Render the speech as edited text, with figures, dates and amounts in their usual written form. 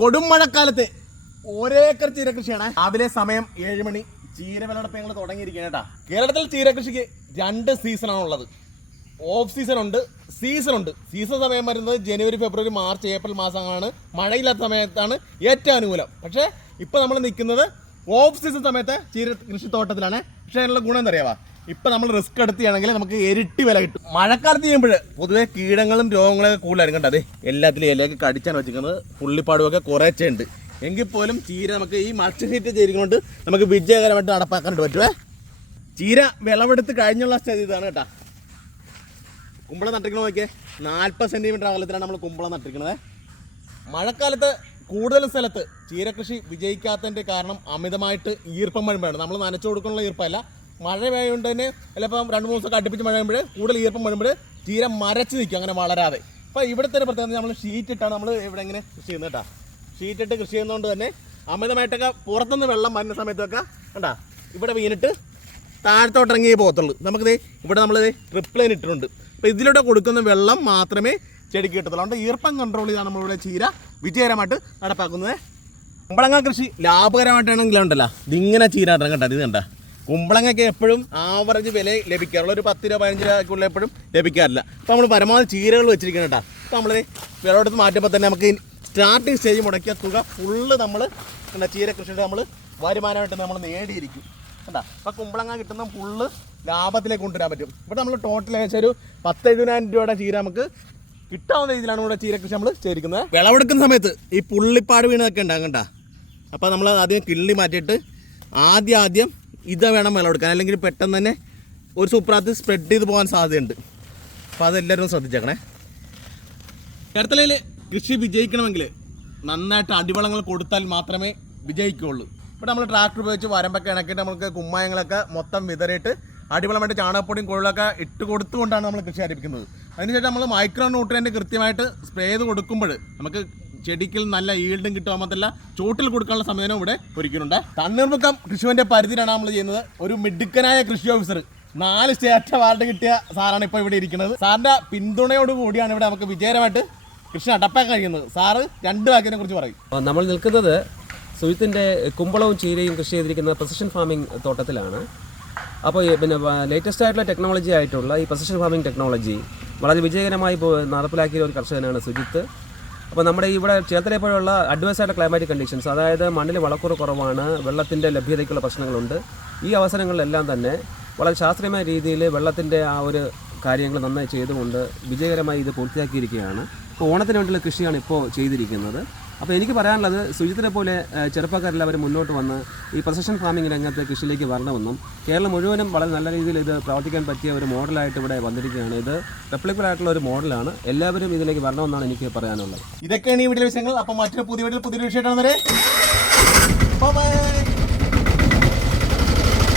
കൊടുമഴക്കാലത്തെ ഒരേക്കർ ചീരകൃഷിയാണ്. രാവിലെ സമയം 7 മണി. ചീര വിളവെടുപ്പ് ഞങ്ങൾ തുടങ്ങിയിരിക്കുകയാണ് കേട്ടോ. കേരളത്തിൽ ചീരകൃഷിക്ക് 2 സീസണാണ് ഉള്ളത്. ഓഫ് സീസൺ ഉണ്ട്, സീസൺ ഉണ്ട്. സീസൺ സമയം വരുന്നത് ജനുവരി, ഫെബ്രുവരി, മാർച്ച്, ഏപ്രിൽ മാസങ്ങളാണ്. മഴയില്ലാത്ത സമയത്താണ് ഏറ്റവും അനുകൂലം. പക്ഷേ ഇപ്പോൾ നമ്മൾ നിൽക്കുന്നത് ഓഫ് സീസൺ സമയത്ത് ചീര കൃഷി തോട്ടത്തിലാണ്. പക്ഷേ അതിനുള്ള ഗുണം എന്താ അറിയാവാ, ഇപ്പം നമ്മൾ റിസ്ക് എടുക്കുകയാണെങ്കിൽ നമുക്ക് ഇരട്ടി വില കിട്ടും. മഴക്കാലത്ത് ചെയ്യുമ്പോൾ പൊതുവെ കീടങ്ങളും രോഗങ്ങളൊക്കെ കൂടുതലായിരിക്കും കേട്ടോ. അത് എല്ലാത്തിലും ഇലയൊക്കെ കടിച്ചാണ് വെച്ചിരിക്കുന്നത്. പുള്ളിപ്പാടുമൊക്കെ കുറേച്ചേ ഉണ്ട്. എങ്കിൽ പോലും ചീര നമുക്ക് ഈ മൾച്ച് ഷീറ്റ് ചെയ്തിരിക്കൊണ്ട് നമുക്ക് വിജയകരമായിട്ട് നടപ്പാക്കാനായിട്ട് പറ്റുമേ. ചീര വിളവെടുത്ത് കഴിഞ്ഞുള്ള സ്ഥിതി ഇതാണ് കേട്ടോ. കുമ്പളം നട്ടിരിക്കണ നോക്കിയേ, 40 സെൻറ്റിമീറ്റർ അകലത്തിലാണ് നമ്മൾ കുമ്പളം നട്ടിരിക്കുന്നത്. മഴക്കാലത്ത് കൂടുതൽ സ്ഥലത്ത് ചീരകൃഷി വിജയിക്കാത്തതിൻ്റെ കാരണം അമിതമായിട്ട് ഈർപ്പം വീഴുമ്പോഴാണ്. നമ്മൾ നനച്ചു കൊടുക്കാനുള്ള ഈർപ്പമല്ല, മഴ പെയ്യുകൊണ്ട് തന്നെ ചിലപ്പം 2-3 ദിവസമൊക്കെ അടുപ്പിച്ച് മഴ പെയ്യുമ്പോൾ കൂടുതൽ ഈർപ്പം വീഴുമ്പോൾ ചീര മരച്ച് നിൽക്കും, അങ്ങനെ വളരാതെ. അപ്പോൾ ഇവിടുത്തെ ഒരു പ്രത്യേകത, നമ്മൾ ഷീറ്റിട്ടാണ് നമ്മൾ ഇവിടെ ഇങ്ങനെ കൃഷി ചെയ്യുന്നത് കേട്ടോ. ഷീറ്റിട്ട് കൃഷി ചെയ്യുന്നതുകൊണ്ട് തന്നെ അമിതമായിട്ടൊക്കെ പുറത്തുനിന്ന് വെള്ളം വരുന്ന സമയത്തൊക്കെ കണ്ടാ ഇവിടെ വീണിട്ട് താഴത്തോട്ടിറങ്ങിയേ പോകത്തുള്ളൂ. നമുക്കിത് ഇവിടെ നമ്മൾ ട്രിപ്പ് ലൈൻ ഇട്ടിട്ടുണ്ട്. അപ്പോൾ ഇതിലൂടെ കൊടുക്കുന്ന വെള്ളം മാത്രമേ ചെടിക്ക് കിട്ടത്തുള്ളൂ. അതുകൊണ്ട് ഈർപ്പം കൺട്രോൾ ചെയ്താണ് നമ്മളിവിടെ ചീര വിജയകരമായിട്ട് നടപ്പാക്കുന്നത്. കുമ്പളങ്ങ കൃഷി ലാഭകരമായിട്ടാണെങ്കിലുണ്ടല്ലോ ഇതിങ്ങനെ ചീര ഇടണം കേട്ടോ. ഇത് കണ്ട കുമ്പളങ്ങയ്ക്ക് എപ്പോഴും ആവറേജ് വില ലഭിക്കാറുള്ളൂ. ഒരു 10 രൂപ 15 രൂപയ്ക്കുള്ള എപ്പോഴും ലഭിക്കാറില്ല. അപ്പോൾ നമ്മൾ പരമാവധി ചീരകൾ വെച്ചിരിക്കണം കേട്ടോ. അപ്പോൾ നമ്മൾ വിളവെടുത്ത് മാറ്റുമ്പോൾ തന്നെ നമുക്ക് സ്റ്റാർട്ടിങ് സ്റ്റേജ് മുടക്കിയ തുക ഫുള്ള് നമ്മൾ എന്താ ചീര കൃഷിയുടെ നമ്മൾ വരുമാനമായിട്ട് നമ്മൾ നേടിയിരിക്കും കേട്ടോ. അപ്പോൾ കുമ്പളങ്ങ കിട്ടുന്ന ഫുള്ള് ലാഭത്തിലേക്ക് കൊണ്ടുവരാൻ പറ്റും. ഇവിടെ നമ്മൾ ടോട്ടൽ ഏകദേശം ഒരു 10-70,000 രൂപയുടെ ചീര നമുക്ക് കിട്ടാവുന്ന രീതിയിലാണ് ഇവിടെ ചീര കൃഷി നമ്മൾ ചെയ്തിരിക്കുന്നത്. വിളവെടുക്കുന്ന സമയത്ത് ഈ പുള്ളിപ്പാട് വീണതൊക്കെ ഉണ്ടാകും കേട്ടോ. അപ്പോൾ നമ്മൾ ആദ്യം കിള്ളി മാറ്റിയിട്ട് ആദ്യം ഇത് വേണം വിളവെടുക്കാൻ, അല്ലെങ്കിൽ പെട്ടെന്ന് തന്നെ ഒരു സൂപ്രാത്ത് സ്പ്രെഡ് ചെയ്ത് പോകാൻ സാധ്യതയുണ്ട്. അപ്പോൾ അതെല്ലാവരും ശ്രദ്ധിച്ചേക്കണേ. ചേർത്തലയിൽ കൃഷി വിജയിക്കണമെങ്കിൽ നന്നായിട്ട് അടിവളങ്ങൾ കൊടുത്താൽ മാത്രമേ വിജയിക്കുകയുള്ളൂ. ഇവിടെ നമ്മൾ ട്രാക്ടർ ഉപയോഗിച്ച് വരമ്പൊക്കെ ഇണക്കിയിട്ട് നമുക്ക് കുമ്മായങ്ങളൊക്കെ മൊത്തം വിതറിയിട്ട് അടിവളമായിട്ട് ചാണകപ്പൊടിയും കൊള്ളൊക്കെ ഇട്ട് കൊടുത്തുകൊണ്ടാണ് നമ്മൾ കൃഷി ആരംഭിക്കുന്നത്. അതിനുശേഷം നമ്മൾ മൈക്രോ ന്യൂട്രിയൻ്റ് കൃത്യമായിട്ട് സ്പ്രേ ചെയ്ത് കൊടുക്കുമ്പോൾ നമുക്ക് ചെടിക്കിൽ നല്ല ഈൽഡും കിട്ടുക മാത്രമല്ല ചോട്ടിൽ കൊടുക്കാനുള്ള സംവിധാനം ഇവിടെ ഒരുക്കുന്നുണ്ട്. തണ്ണീർമുക്കം കൃഷിഭവൻ്റെ പരിധിയിലാണ് നമ്മൾ ചെയ്യുന്നത്. ഒരു മിടുക്കനായ കൃഷി ഓഫീസർ 4 സ്റ്റേറ്റ് അവാർഡ് കിട്ടിയ സാറാണ് ഇപ്പോൾ ഇവിടെ ഇരിക്കുന്നത്. സാറിൻ്റെ പിന്തുണയോട് കൂടിയാണ് ഇവിടെ നമുക്ക് വിജയകരമായിട്ട് കൃഷി നടപ്പാക്കാൻ കഴിയുന്നത്. സാറ് 2 വാക്കിനെ കുറിച്ച് പറയും. നമ്മൾ നിൽക്കുന്നത് സുജിത്തിൻ്റെ കുമ്പളവും ചീരയും കൃഷി ചെയ്തിരിക്കുന്ന പ്രിസിഷൻ ഫാമിംഗ് തോട്ടത്തിലാണ്. അപ്പോൾ പിന്നെ ലേറ്റസ്റ്റ് ആയിട്ടുള്ള ടെക്നോളജി ആയിട്ടുള്ള ഈ പ്രിസിഷൻ ഫാമിംഗ് ടെക്നോളജി വളരെ വിജയകരമായി നടപ്പിലാക്കിയ ഒരു കർഷകനാണ് സുജിത്ത്. അപ്പോൾ നമ്മുടെ ഇവിടെ ചേർത്തലയെ പോലുള്ള അഡ്വേഴ്സ് ആയിട്ടുള്ള ക്ലൈമാറ്റിക് കണ്ടീഷൻസ്, അതായത് മണ്ണിൽ വളക്കൂറ് കുറവാണ്, വെള്ളത്തിൻ്റെ ലഭ്യതയ്ക്കുള്ള പ്രശ്നങ്ങളുണ്ട്. ഈ അവസരങ്ങളിലെല്ലാം തന്നെ വളരെ ശാസ്ത്രീയമായ രീതിയിൽ വെള്ളത്തിൻ്റെ ആ ഒരു കാര്യങ്ങൾ നന്നായി ചെയ്തുകൊണ്ട് വിജയകരമായി ഇത് പൂർത്തിയാക്കിയിരിക്കുകയാണ്. ഇപ്പോൾ ഓണത്തിന് വേണ്ടിയുള്ള കൃഷിയാണ് ഇപ്പോൾ ചെയ്തിരിക്കുന്നത്. അപ്പോൾ എനിക്ക് പറയാനുള്ളത്, സുജിത്തിനെ പോലെ ചെറുപ്പക്കാരെല്ലാവരും മുന്നോട്ട് വന്ന് ഈ പ്രിസിഷൻ ഫാമിംഗ് രംഗത്ത് കൃഷിയിലേക്ക് വരണമെന്നും കേരളം മുഴുവനും വളരെ നല്ല രീതിയിൽ ഇത് പ്രവർത്തിക്കാൻ പറ്റിയ ഒരു മോഡലായിട്ട് ഇവിടെ വന്നിരിക്കുകയാണ്. ഇത് റെപ്ലിക്കബിൾ ആയിട്ടുള്ള ഒരു മോഡലാണ്. എല്ലാവരും ഇതിലേക്ക് വരണമെന്നാണ് എനിക്ക് പറയാനുള്ളത്. ഇതൊക്കെയാണ് ഈ വീഡിയോ വിഷയങ്ങൾ. അപ്പോൾ മറ്റൊരു പുതിയ വിഷയമായിട്ടാണ്.